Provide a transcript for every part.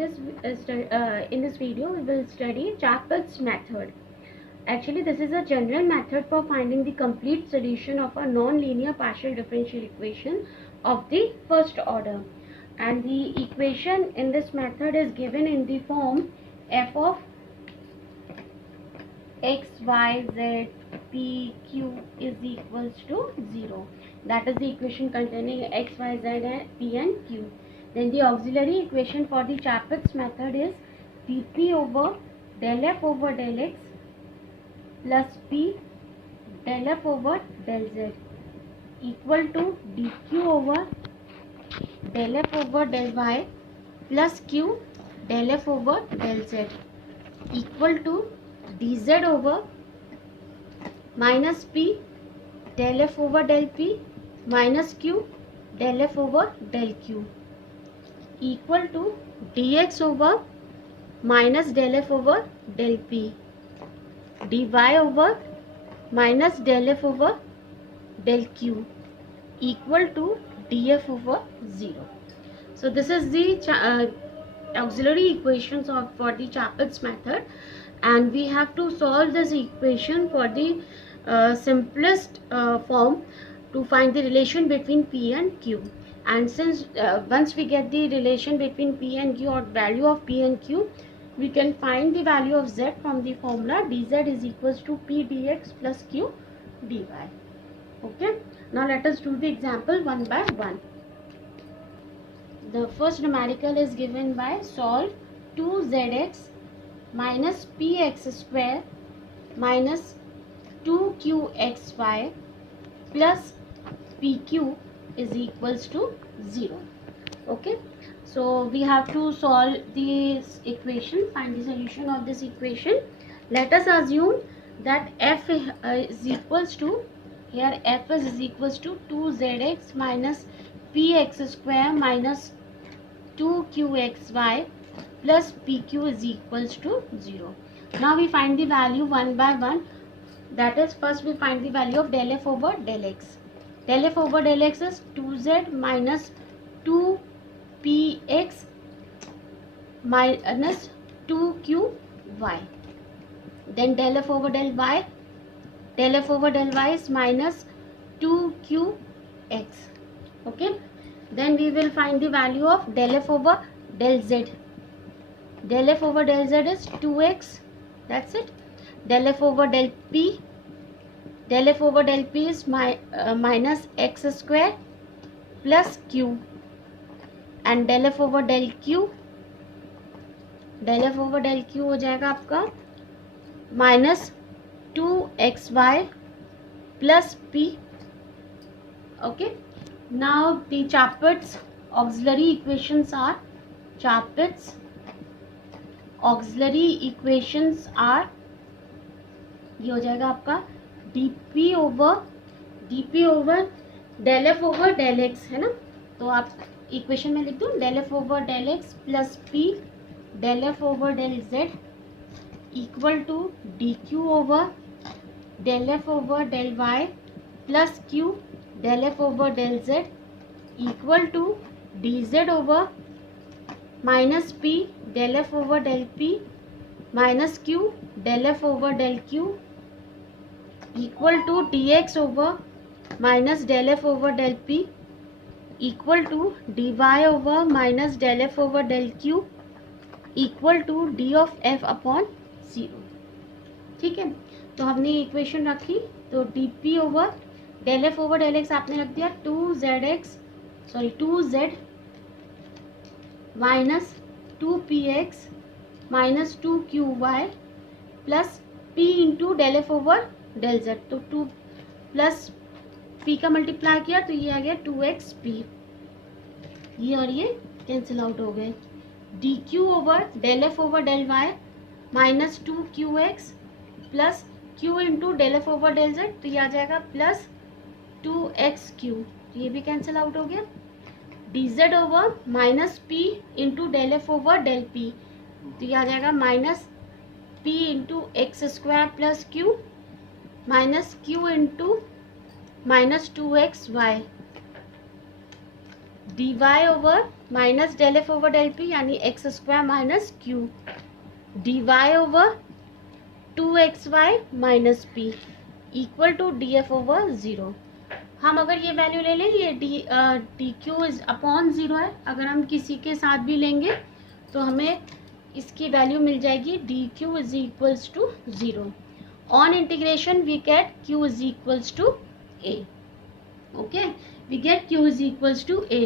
in this video we will study Chapman's method. Actually, this is a general method for finding the complete solution of a non-linear partial differential equation of the first order, and the equation in this method is given in the form f of x, y, z, p, q is equals to 0. That is the equation containing x, y, z, and p and q. Then the auxiliary equation for the Chapman's method is dp over del f over del x plus p del f over del z equal to dq over del f over del y plus q del f over del z equal to dz over minus p del f over del p minus q del f over del q equal to dx over minus del f over del p dy over minus del f over del q equal to df over 0. So this is the auxiliary equations for the Chapman's method, and we have to solve this equation for the simplest form to find the relation between p and q. And since once we get the relation between p and q or value of p and q, we can find the value of z from the formula dz is equals to p dx plus q dy. Okay, now let us do the example one by one. The first numerical is given by solve 2zx minus px square minus 2qxy plus pq is equals to 0. Okay, so we have to solve this equation, find the solution of this equation. Let us assume that f is equals to, here f is equals to 2zx minus px square minus 2qxy plus pq is equals to 0. Now we find the value one by one. That is, first we find the value of del f over del x. Del f over del x is 2z minus 2px minus 2qy. Then del f over del y. Del f over del y is minus 2qx. Okay. Then we will find the value of del f over del z. Del f over del z is 2x. That's it. Del f over del p. Del f over del p is minus x square plus q. And del f over del q. Del f over del q हो जाएगा आपका minus 2xy plus p. Okay. Now the Chapman's auxiliary equations are ये हो जाएगा आपका dp over del f over del x है ना, तो आप इक्वेशन में लिख दो del f over del x plus p del f over del z equal to dq over del f over del y plus q del f over del z equal to dz over minus p del f over del p minus q del f over del q equal to dx over minus del f over del p equal to dy over minus del f over del q equal to d of f upon 0. ठीक है, तो हमने equation रखी, तो dp over del f over del x आपने रख दिया 2z minus 2px minus 2qy plus p into del f over del z, तो 2 प्लस p का मल्टीप्लाई किया तो ये आ गया 2xp, ये और ये कैंसिल आउट हो गए. dq over del f over del y minus 2qx plus q into del f over del z, तो ये आ जाएगा प्लस 2xq, ये भी कैंसिल आउट हो गया. dz over minus p into del f over del p, तो ये आ जाएगा minus p into x square plus q minus q into minus 2xy dy over minus del f over del p यानी x square minus q d y over 2xy minus p equal to d f over 0। हम अगर ये value ले लें, ये D q is upon 0 है, अगर हम किसी के साथ भी लेंगे तो हमें इसकी वैल्यू मिल जाएगी d q is equals to 0। On integration we get q is equals to a. Okay, we get q is equals to a.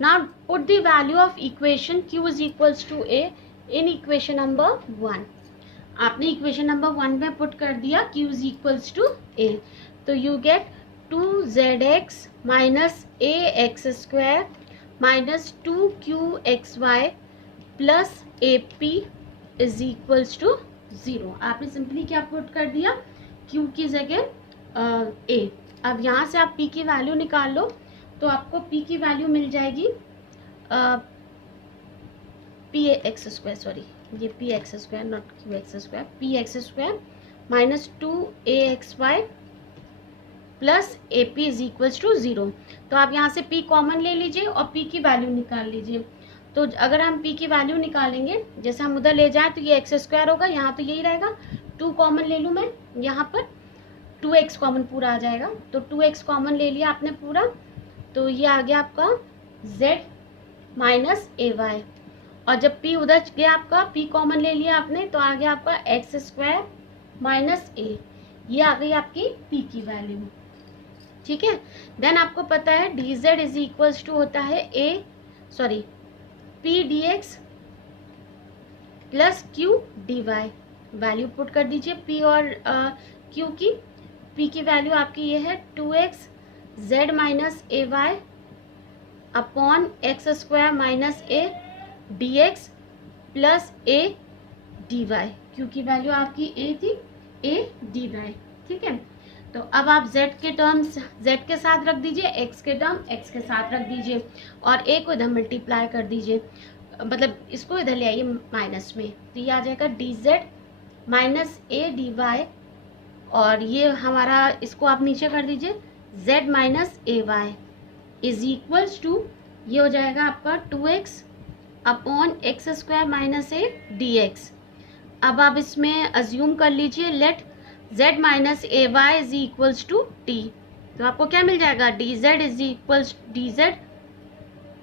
Now put the value of equation q is equals to a in equation number 1. आपने equation number 1 में put कर दिया q is equals to a, तो you get 2zx minus a x square minus 2qxy plus ap is equals to 0। आपने simply क्या put कर दिया, q की जगह a। अब यहाँ से आप p की वैल्यू निकाल लो, तो आपको p की वैल्यू मिल जाएगी पी एक्स स्क्वायर, सॉरी ये p x square not q x square, p x square minus 2axy plus a p is equals to 0। तो आप यहाँ से p कॉमन ले लीजिए और p की वैल्यू निकाल लीजिए। तो अगर हम p की वैल्यू निकालेंगे, जैसे हम उधर ले जाएं तो ये एक्स स्क्वायर होगा, यहाँ तो यही रहेगा। 2 कॉमन ले लूँ मैं, यहाँ पर 2x कॉमन पूरा आ जाएगा, तो 2x कॉमन ले लिया आपने पूरा, तो ये आ गया आपका z माइनस ए वाई। और जब p उधर गया आपका, p कॉमन ले लिया आपने, तो आ गया आपका एक्स स्क्वायर माइनस ए। ये आ गई आपकी p की वैल्यू। ठीक है, देन आपको पता है d z is equals to होता है p d x plus q d y. Value put कर दीजिए p और q की। p की वैल्यू आपकी ये है 2x z minus a y upon x square minus a d x plus a d y. Q की वैल्यू आपकी ए थी, ए डी वाई। ठीक है, तो अब आप z के टर्म्स z के साथ रख दीजिए, x के टर्म x के साथ रख दीजिए और a को इधर मल्टीप्लाई कर दीजिए, मतलब इसको इधर ले आइए माइनस में, तो ये आ जाएगा d z minus a d y. और ये हमारा, इसको आप नीचे कर दीजिए, z minus a y is equals to, ये हो जाएगा आपका 2x upon x square minus a d x. अब आप इसमें अज्यूम कर लीजिए let z minus a y is equals to t, तो आपको क्या मिल जाएगा, d z is equals d z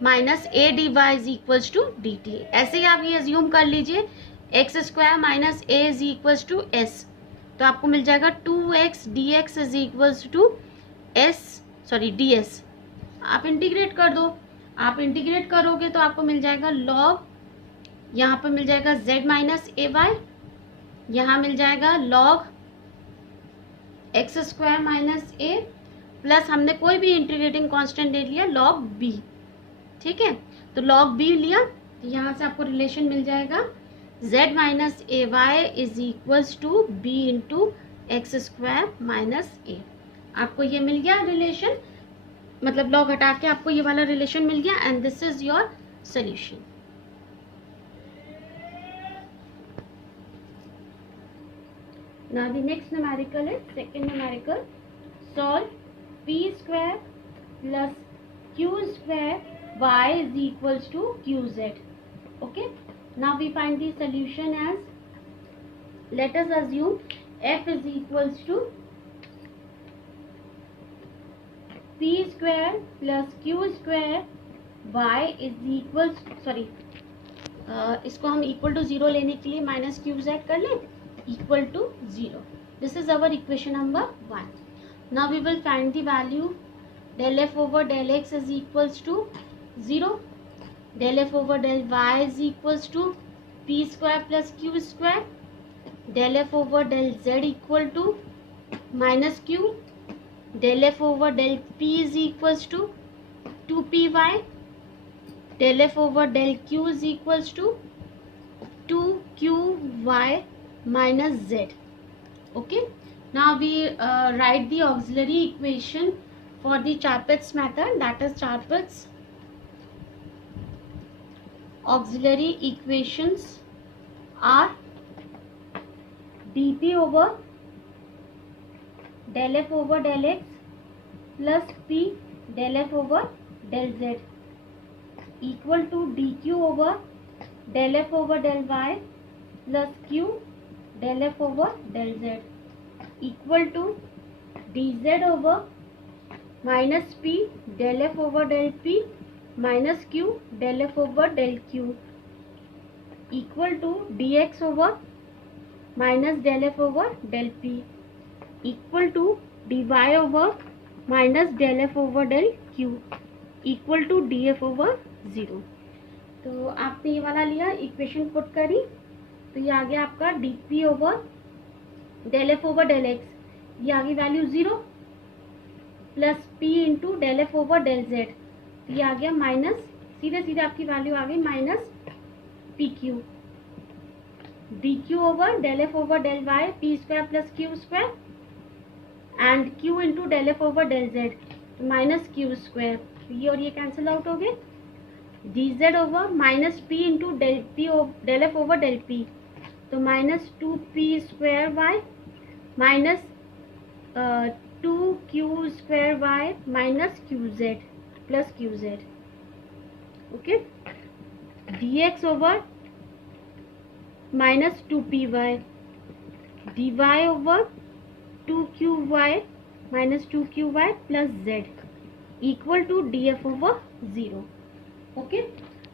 minus a d y is equals to D t. ऐसे ही आप ये अज्यूम कर लीजिए x square minus a is equals to s, तो आपको मिल जाएगा 2x d x is equals to s, sorry d s. आप इंटीग्रेट कर दो, आप इंटीग्रेट करोगे तो आपको मिल जाएगा लॉग, यहाँ पर मिल जाएगा z माइनस ए वाई, यहाँ मिल जाएगा लॉग एक्स स्क्वायर माइनस ए प्लस हमने कोई भी इंटीग्रेटिंग कांस्टेंट ले लिया लॉग b। ठीक है, तो लॉग b लिया, तो यहाँ से आपको रिलेशन मिल जाएगा z minus a y is equals to b into x square minus a. आपको ये मिल गया रिलेशन, मतलब लॉग हटा के आपको ये वाला रिलेशन मिल गया, and this is your solution. Now the next numerical is second numerical. Solve p square plus q square y is equals to qz. Okay. Now we find the solution as, let us assume f is equals to p square plus q square y is equals, sorry इसको हम equal to 0 लेने के लिए minus q Z कर लें, equal to 0. This is our equation number 1. Now we will find the value del f over del x is equals to 0, del f over del y is equals to p square plus q square, del f over del z equal to minus q, del f over del p is equals to 2py, del f over del q is equals to 2qy minus z. Okay, now we write the auxiliary equation for the Charpit's method, that is Charpit's auxiliary equations are dp over del f over del x plus p del f over del z equal to d q over del f over del y plus q del f over del z equal to d z over minus p del f over del p minus q del f over del q equal to d x over minus del f over del p equal to d y over minus del f over del q equal to d f over 0। तो आपने ये वाला लिया, equation put करी, तो ये आ गया आपका d p over del f over del x, ये आ गई value 0 plus p into del f over del z, तो ये आ गया माइनस, सीधे सीधे आपकी वैल्यू आ गई minus p q d q over del f over del y p square plus q square and q into del f over del z minus q square, ये और ये कैंसिल आउट हो गए, d z over minus p into del f over del p, तो minus 2p square y minus 2q square y minus q z plus q z, okay, d x over minus 2py dy over 2qy minus 2qy plus z equal to df over 0. Okay,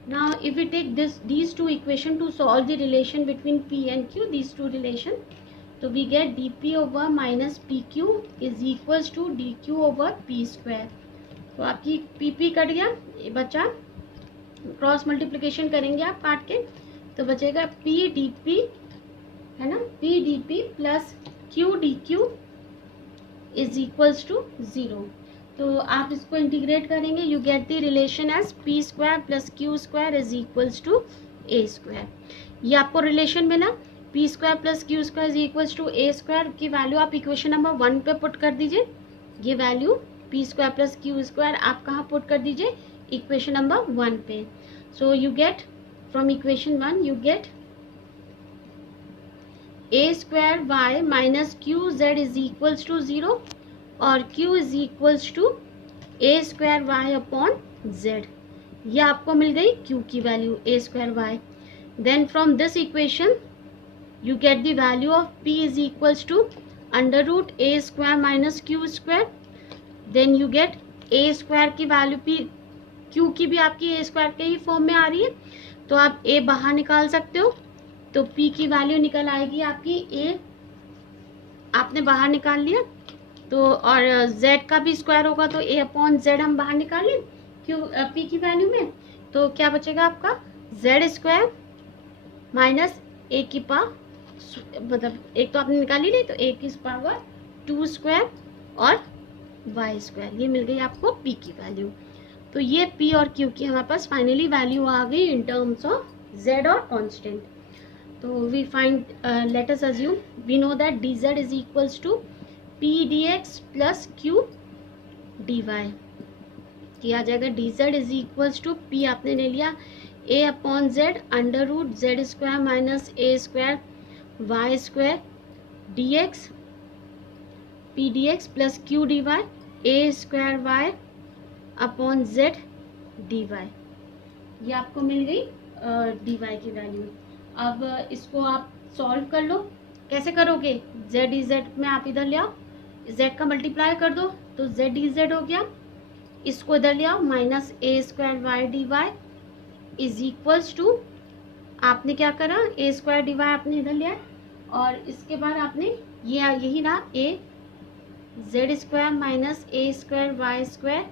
now if we take these two equation to solve the relation between p and q, these two relation, so we get dp over minus pq is equals to dq over p square. तो आपकी pp cut गया, ये बचा, cross multiplication करेंगे आप काट के, तो बचेगा p dp, है ना, p dp plus q dq is equals to 0। तो आप इसको इंटीग्रेट करेंगे, you get the relation as p square plus q square is equals to a square. ये आपको रिलेशन मिला, p square plus q square is equals to a square की value आप इक्वेशन नंबर 1 पे पुट कर दीजिए, ये value p square plus q square आप कहाँ पुट कर दीजिए, इक्वेशन नंबर 1 पे। So you get from equation 1 you get a square y minus q z is equals to 0 और q is equals to a square y upon z, ये आपको मिल गई q की value a square y. Then from this equation you get the value of p is equals to under root a square minus q square, then you get a square की value p, q की भी आपकी ए square के ही form में आ रही है, तो आप a बाहर निकाल सकते हो, तो p की वैल्यू निकल आएगी आपकी a, आपने बाहर निकाल लिया, तो और z का भी स्क्वायर होगा तो a अपॉन जेड हम बाहर निकाल लें क्यों p की वैल्यू में, तो क्या बचेगा आपका z स्क्वायर माइनस a की पावर, मतलब एक तो आपने निकाली नहीं, तो a की पावर 2 स्क्वायर और y स्क्वायर, ये मिल गई आपको p की वैल्यू। तो ये p और q की हमारे पास फाइनली वैल्यू आ गई इन टर्म्स ऑफ z और कांस्टेंट। तो we find, let us assume we know that dz is equals to p dx plus q dy, ये आ जाएगा dz is equals to p आपने ले लिया a upon z under root z square minus a square y square dx p dx plus q dy a square y upon z dy, ये आपको मिल गई dy की वैल्यू। अब इसको आप सॉल्व कर लो, कैसे करोगे, z dz में आप इधर ले आओ, z का मल्टीप्लाई कर दो तो z dz हो गया, इसको इधर ले आओ minus a square y d y is equals to, आपने क्या करा ए स्क्वायर डी वाई आपने इधर लिया और इसके बाद आपने ये यही रहा a z square minus a square y square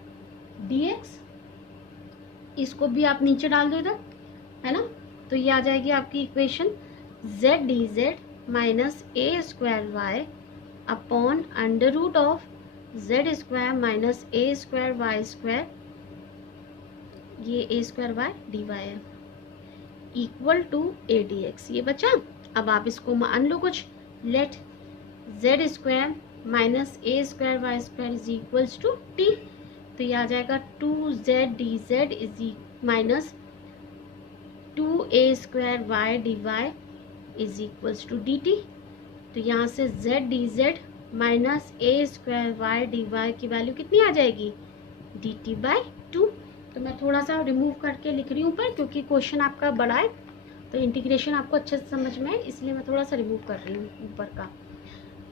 d x, इसको भी आप नीचे डाल दो इधर, है ना, तो ये आ जाएगी आपकी equation z dz minus a square y upon under root of z square minus a square y square, ये a square y d y है, equal to a d x, ये बचा। अब आप इसको मान लो कुछ, let z square minus a square y square is equals to t, तो ये आ जाएगा 2z dz is minus 2a square y d y is equals to D T, तो यहाँ से z dz minus a square y d Y की value कितनी आ जाएगी dt बाई 2, तो मैं थोड़ा सा रिमूव करके लिख रही हूँ ऊपर, क्योंकि क्वेश्चन आपका बड़ा है तो इंटीग्रेशन आपको अच्छे से समझ में है, इसलिए मैं थोड़ा सा रिमूव कर रही हूँ ऊपर का।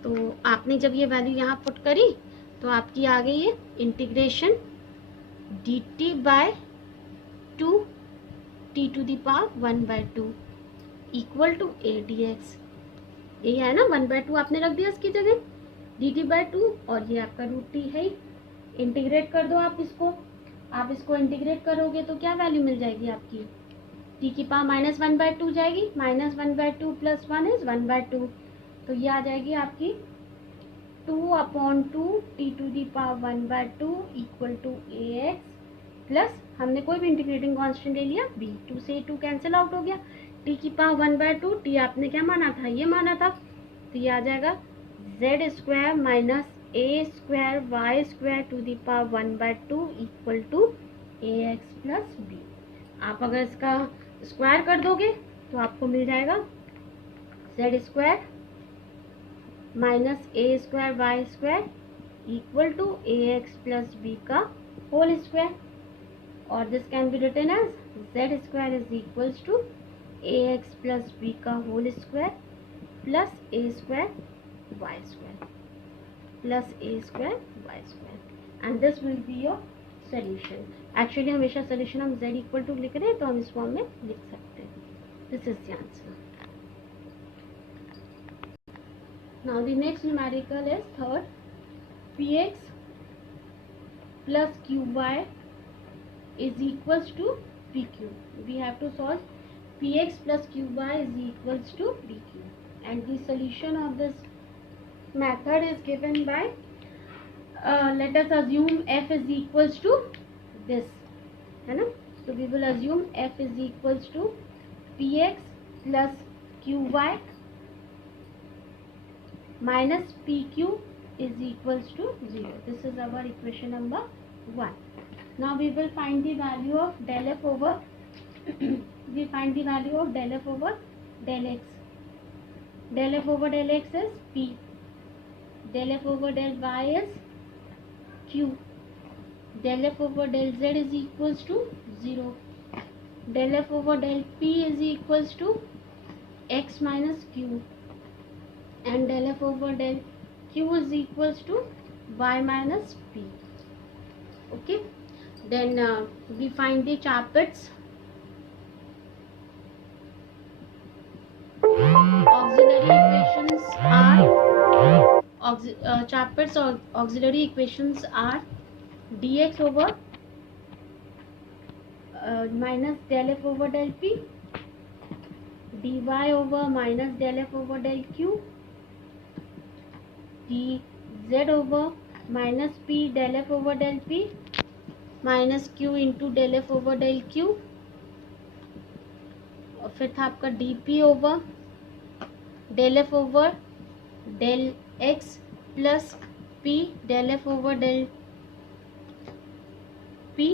तो आपने जब ये वैल्यू यहाँ पुट करी तो आपकी आ गई है integration dt by 2 t to the power 1/2 equal to a dx। ये है ना 1/2 आपने रख दिया इसकी जगह dt/2, और ये आपका √t है। इंटीग्रेट कर दो आप इसको, आप इसको इंटीग्रेट करोगे तो क्या वैल्यू मिल जाएगी आपकी, t की पावर -1/2 जाएगी, -1/2 + 1 इज 1/2, तो ये आ जाएगी आपकी 2/2 t to the power 1/2 equal to ax plus हमने कोई भी इंटीग्रेटिंग कांस्टेंट ले लिया b, 2 से 2 कैंसिल आउट हो गया, t की पावर 1/2, t आपने क्या माना था, ये माना था, तो ये आ जाएगा z² minus a² y² to the power 1/2 equal to ax plus b। आप अगर इसका स्क्वायर कर दोगे तो आपको मिल जाएगा z² minus a² y² equal to ax plus b का होल स्क्वायर, और this can be written as z² is equals to ax plus b का whole square plus a² y² plus a² y² and this will be your solution. Actually हमेशा solution हम z equal to लिख रहे हैं तो हम इस form में लिख सकते हैं। This is the answer. Now the next numerical is third, px plus qy is equals to pq. We have to solve px plus qy is equals to pq, and the solution of this method is given by let us assume f is equals to this, है ना, so we will assume f is equals to px plus qy minus pq is equals to 0. This is our equation number 1. Now we will find the value of del f over we find the value of del f over del x. Del f over del x is p, del f over del y is q, del f over del z is equals to 0, del f over del p is equals to x minus q, and del f over del q is equals to y minus p. Okay, then we find the Chapputt's auxiliary equations are Chapputt's auxiliary equations are dx over minus del f over del p, dy over minus del f over del q, dz over minus p del f over del p minus q into del f over del q, और फिर था आपका dp over del f over del x plus p del f over del p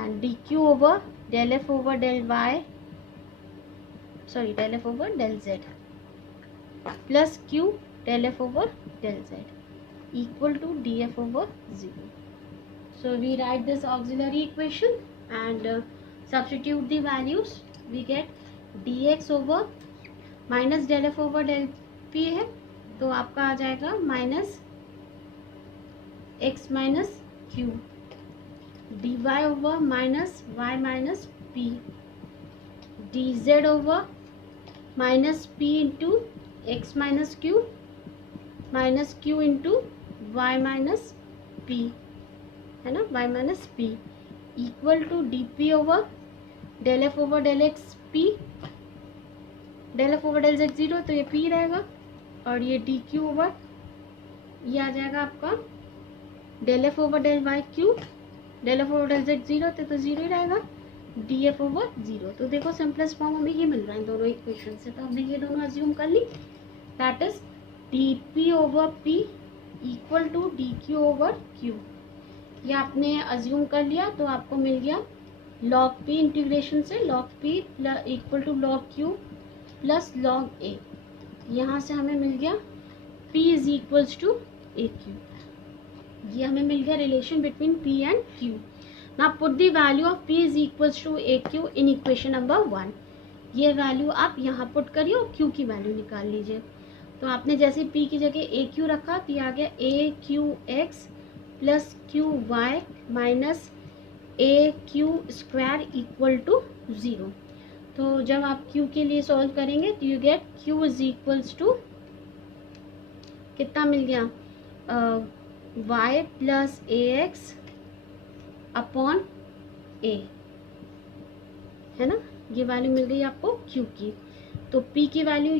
and dq over del f over del y, sorry del f over del z plus q del f over del z equal to df over 0. So we write this auxiliary equation and substitute the values. We get dx over minus del f over del p है तो आपका आ जाएगा minus x minus q, dy over minus y minus p, dz over minus p into x minus q minus q into y minus p, है ना, y minus p equal to dp over del f over del x p, del f over del z 0 तो ये p रहेगा, और ये dq over ये आ जाएगा आपका del f over del y q, del f over del z 0 तो 0 ही रहेगा, df ओवर 0। तो देखो सिंपलेस्ट फॉर्म हमें ये मिल रहा है दोनों इक्वेशन से, तो हमने ये दोनों अज्यूम कर ली, that is dp over p equal to dq over q। ये आपने अज्यूम कर लिया तो आपको मिल गया log p इंटीग्रेशन से log p equal to log q plus log a। यहाँ से हमें मिल गया p is equals to a q। ये हमें मिल गया relation between p and q। Now put the value of p is equals to aq in equation number 1. ये वैल्यू आप यहाँ पुट करिए और q की वैल्यू निकाल लीजिए. तो आपने जैसे p की जगह aq रखा तो ये आ गया aqx plus qy minus aq square equal to 0. तो जब आप q के लिए सॉल्व करेंगे तो you get q is equals to कितना मिल गया y plus ax upon a, है ना. ये वैल्यू मिल गई आपको q की. तो p की वैल्यू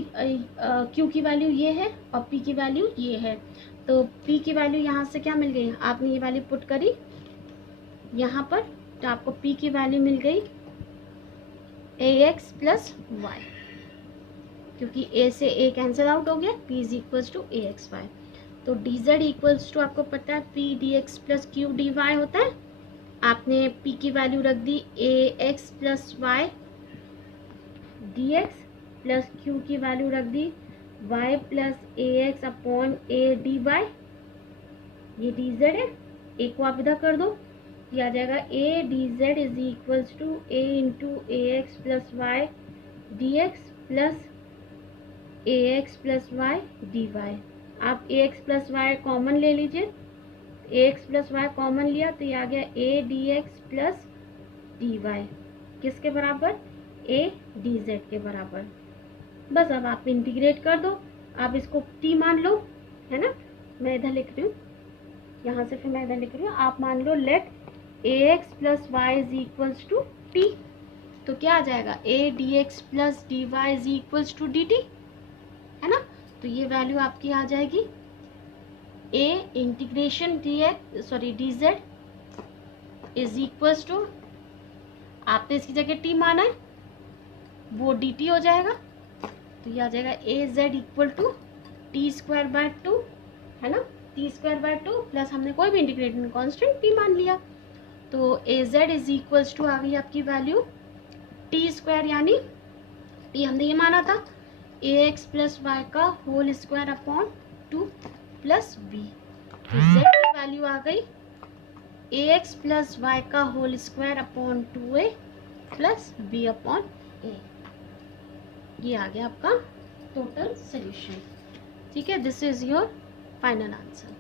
q की वैल्यू ये है और p की वैल्यू ये है. तो p की वैल्यू यहाँ से क्या मिल गई, आपने ये वैल्यू पुट करी यहाँ पर तो आपको p की वैल्यू मिल गई ax प्लस y, क्योंकि a से a कैंसिल आउट हो गया. p is equals to ax y. तो dz इक्वल्स टू आपको पता है p dx plus q dy होता है. आपने p की वैल्यू रख दी ax plus y dx plus q की वैल्यू रख दी y plus ax upon a dy. ये dz है, a को आप इधर कर दो, ये आ जाएगा a dz is equals to a into ax plus y dx plus ax plus y dy. आप ax प्लस y कॉमन ले लीजिए, ax प्लस y कॉमन लिया तो ये आ गया a dx प्लस dy. किसके बराबर, a dz के बराबर. बस अब आप इंटीग्रेट कर दो, आप इसको t मान लो, है ना. मैं इधर लिख रही हूँ, यहाँ से फिर मैं इधर लिख रही हूँ. आप मान लो let ax plus y is equals to t. तो क्या आ जाएगा a dx plus dy is equals to dt, है ना. तो ये वैल्यू आपकी आ जाएगी a integration dz is equals to, आपने इसकी जगह t माना है वो dt हो जाएगा. तो ये आ जाएगा a z equal to t square by 2, है ना. टी स्क्वायर बाय 2 प्लस हमने कोई भी इंटीग्रेटिंग कांस्टेंट t मान लिया. तो a z is equals to आ गई आपकी वैल्यू टी स्क्वायर, यानी t हमने ये माना था ax प्लस वाई का whole square upon 2 plus b. तो z की वैल्यू आ गई ax प्लस वाई का whole square upon 2a plus b upon a. ये आ गया आपका टोटल सोल्यूशन. ठीक है, this is your final answer.